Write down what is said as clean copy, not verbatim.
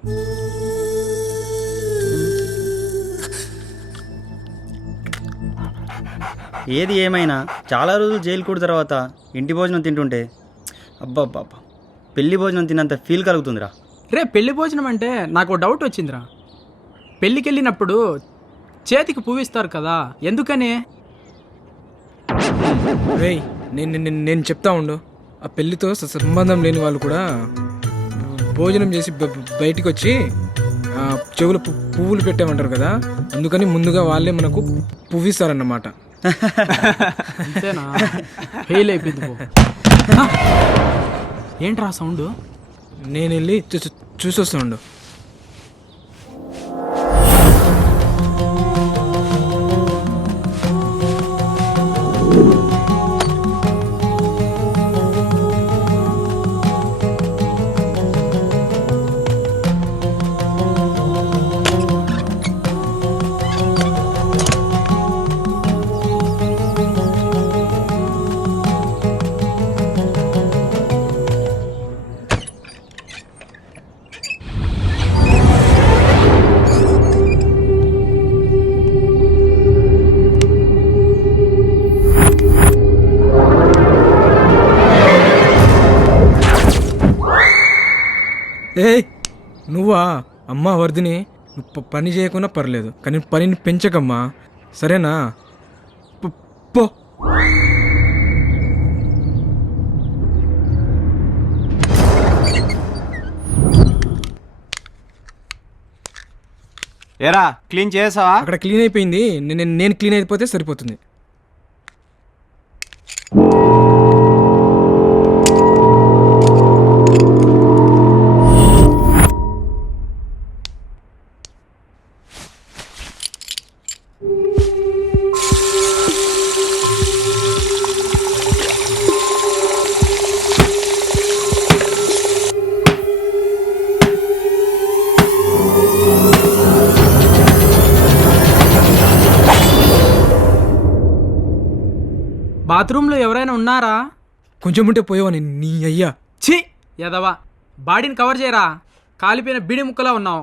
ఏది ఏమైనా చాలా రోజులు జైలు కూడిన తర్వాత ఇంటి భోజనం తింటుంటే అబ్బా పెళ్లి భోజనం తిన్నంత ఫీల్ కలుగుతుందిరా. రే పెళ్లి భోజనం అంటే నాకు డౌట్ వచ్చిందిరా. పెళ్ళికి వెళ్ళినప్పుడు చేతికి పువ్విస్తారు కదా, ఎందుకని? రేయ్ నేను చెప్తా ఉండు. ఆ పెళ్ళితో సంబంధం లేని వాళ్ళు కూడా భోజనం చేసి బయటికి వచ్చి చెవులు పువ్వులు పెట్టామంటారు కదా, అందుకని ముందుగా వాళ్ళే మనకు పువ్విస్తారన్నమాట. అంతేనా? ఫెయిల్ అయిపోయింది పో. ఏంట్రా సౌండ్? నేను వెళ్ళి చూసొస్తా ఉండు. ఏయ్ నువ్వా? అమ్మా వర్ధిని, నువ్వు పని చేయకున్నా పర్లేదు, కానీ పనిని పెంచకమ్మా, సరేనా? పో. ఏరా క్లీన్ చేసావా? అక్కడ క్లీన్ అయిపోయింది, నేను క్లీన్ అయిపోతే సరిపోతుంది. బాత్రూంలో ఎవరైనా ఉన్నారా? కొంచెం ఉంటే పోయేవా నీ అయ్యా. ఛీ ఎదవా, బాడీని కవర్ చేయరా, కాలిపోయిన బీడి ముక్కలా ఉన్నావు.